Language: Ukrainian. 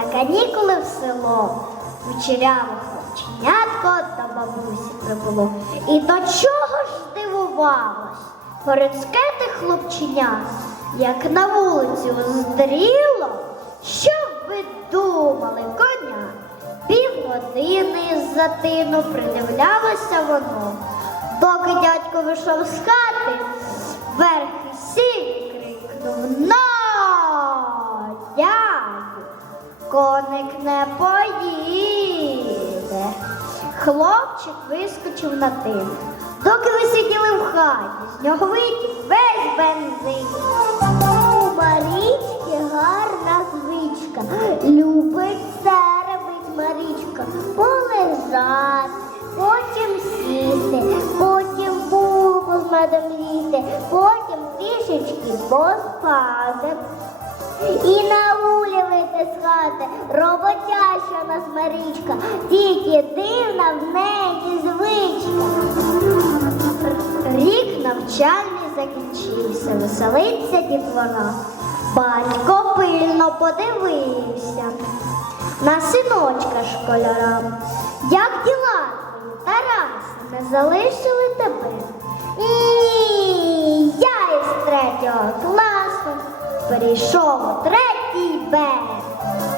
канікули в село. Вечеряло хлопченятко до бабусі прибуло. І до чого ж здивувалось? Городське те хлопченя, як на вулицю здріло, що ви думали, коня? Півгодини з затину придивлялося воно. Доки дядько вийшов з хати, верхи коник не поїде. Хлопчик вискочив на тин. Доки ви сиділи в хаті, з нього витік весь бензин. У Марічки гарна звичка. Любить серебить Марічка. Полежать, потім сісти, потім бубу з медом їсти, потім трішечки поспати. І наулювати з хати роботяща нас Марічка, тільки дивна в неї звичка. Рік навчальний закінчився, веселиться дітвора. Батько пильно подивився на синочка школяра. Як діла твої, Тарас, не залишили тебе? Ні, я із третього класу перейшов у третій happy bear.